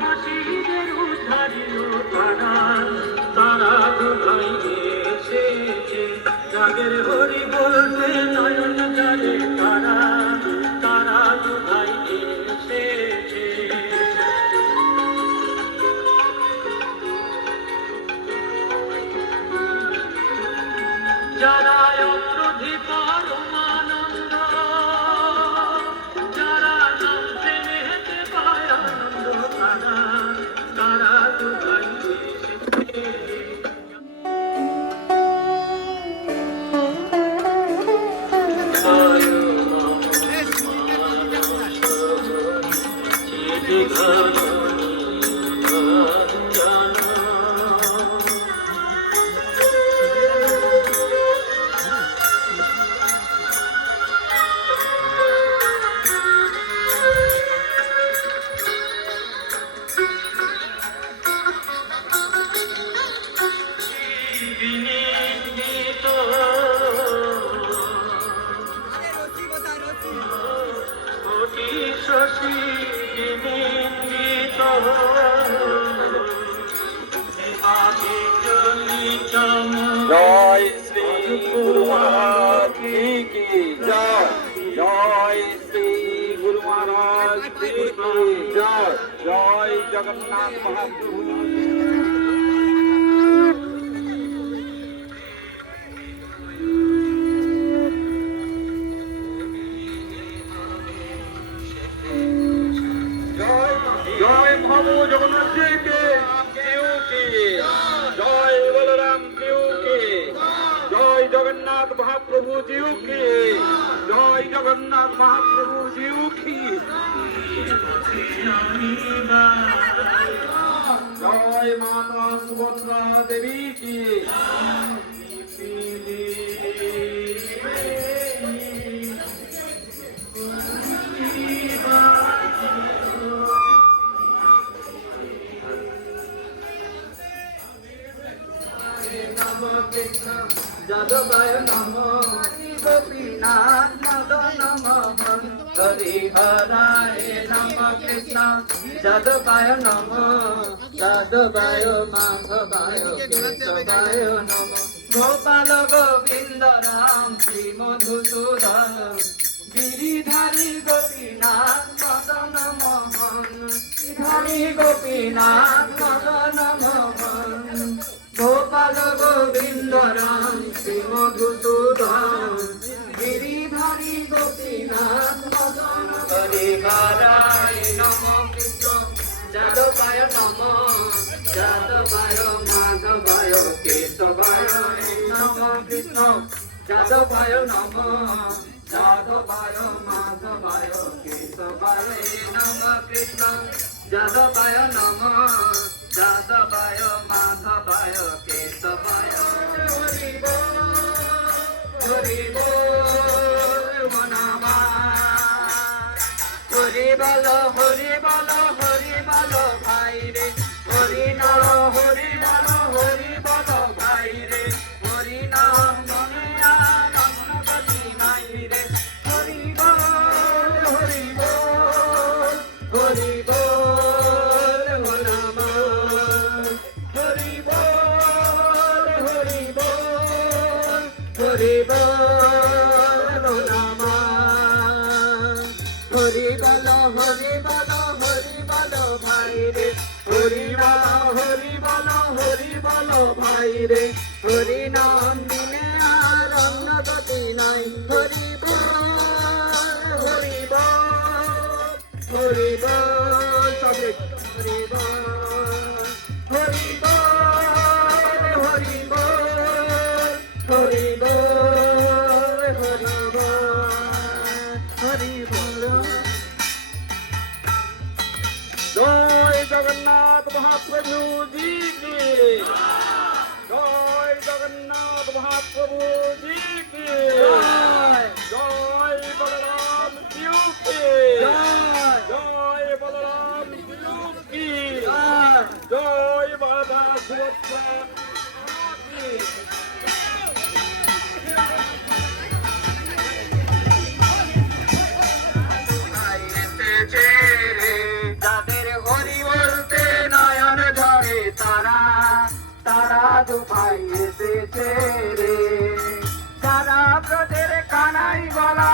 ব্রজবাসীদের উদ্ধারিল তারা জগন্নাথ মহাপ্রভু জয় প্রভু জগন্নাথ কে জয় বলরাম কি জয় জগন্নাথ মহাপ্রভু জিউ কি জয় জগন্নাথ মহাপ্রভু জিউ কি জয় মাতা সুভদ্রা দেবী কি যাদবায় নম, গোপীনাথ মদন মোহন হরি হরায় নম কৃষ্ণ। যাদবায় নম যাদবায় মাধবায় কেশবায় নম গোপাল গোবিন্দ রাম শ্রী মধুসূদন গিরিধারী গোপীনাথ মদন মোহন গিরিধারী গোপীনাথ মদন মোহন গোপাল গোবিন্দ রাম শ্রী মধুসূদন গিরিধারী গোপীনাথ মদন হরিহরায় কেশবায় নম কৃষ্ণ। যাদবায় নম, যাদবায় মাধবায় কেশবায় নম কৃষ্ণ। যাদবায় নম, যাদবায় মাধবায় কেশবায় হরি বল হরি বল মনামা। হরি বল হরি বল হরি বল ভাই রে হরি নাম, হরি বল হরি বল ভাই রে। হরি বল হরি বল হরি বল ভাই রে। হরি নাম দিনে আর অন্য গতি নাই। হরি বল হরি বল হরি জগন্নাথ দুভাই এসেছে রে তারা ব্রজের কানাই বলা